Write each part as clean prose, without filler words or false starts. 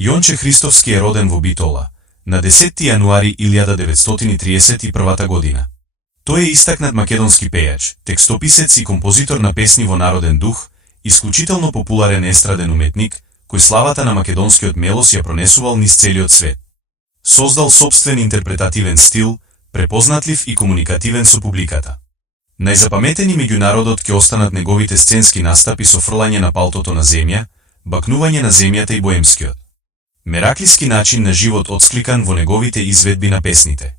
Јонче Христовски е роден во Битола на 10 јануари 1931 година. Тој е истакнат македонски пејач, текстописец и композитор на песни во народен дух, исклучително популарен естраден уметник, кој славата на македонскиот мелос ја пронесувал низ целиот свет. Создал собствен интерпретативен стил, препознатлив и комуникативен со публиката. Најзапаметени меѓу народот ќе останат неговите сценски настапи со фрлање на палтото на земја, бакнување на земјата и боемскиот. Мераклиски начин на живот отскликан во неговите изведби на песните.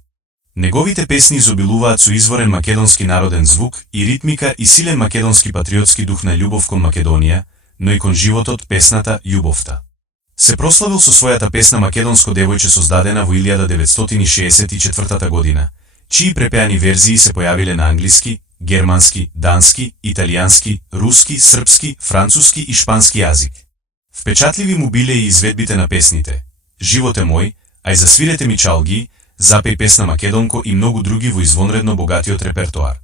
Неговите песни изобилуваат со изворен македонски народен звук и ритмика и силен македонски патриотски дух на љубов кон Македонија, но и кон животот, песната, љубовта. Се прославил со својата песна Македонско девојче, создадена во 1964 година, чии препеани верзии се појавиле на англиски, германски, дански, италијански, руски, српски, француски и шпански јазик. Впечатливи му биле и изведбите на песните "Живот е мој", "Ај засвирете ми чалги", "Запеј песна Македонко" и многу други во извонредно богатиот репертоар.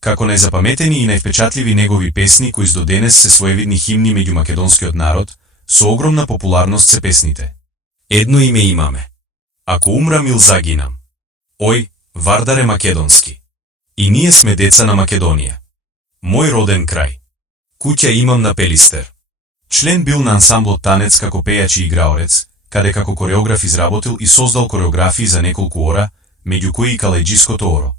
Како најзапаметени и највпечатливи негови песни кои до денес се своевидни химни меѓу македонскиот народ, со огромна популарност се песните "Едно име имаме", "Ако умрам ил загинам", "Ој, Вардар е македонски", "И ние сме деца на Македонија", "Мој роден крај", "Куќа имам на Пелистер". Член бил на ансамблот Танец како пејач и играорец, каде како кореограф изработил и создал кореографии за неколку ора, меѓу кои и Калајџиското оро.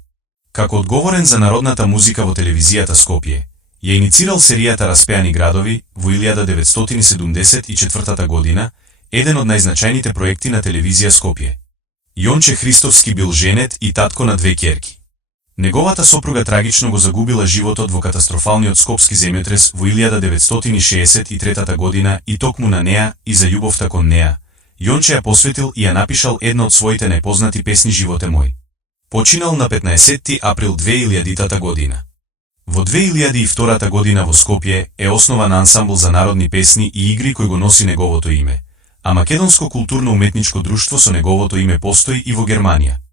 Како одговорен за народната музика во телевизијата Скопје, ја иницирал серијата Распеани градови во 1974 година, еден од најзначајните проекти на телевизија Скопје. Јонче Христовски бил женет и татко на 2 ќерки. Неговата сопруга трагично го загубила животот во катастрофалниот скопски земјотрес во 1963 година и токму на неа и за љубовта кон неа, Јонче ја посветил и ја напишал една од своите најпознати песни "Живот е мој". Починал на 15 април 2000 година. Во 2002 година во Скопје е основан ансамбл за народни песни и игри кој го носи неговото име, а Македонско културно-уметничко друштво со неговото име постои и во Германија.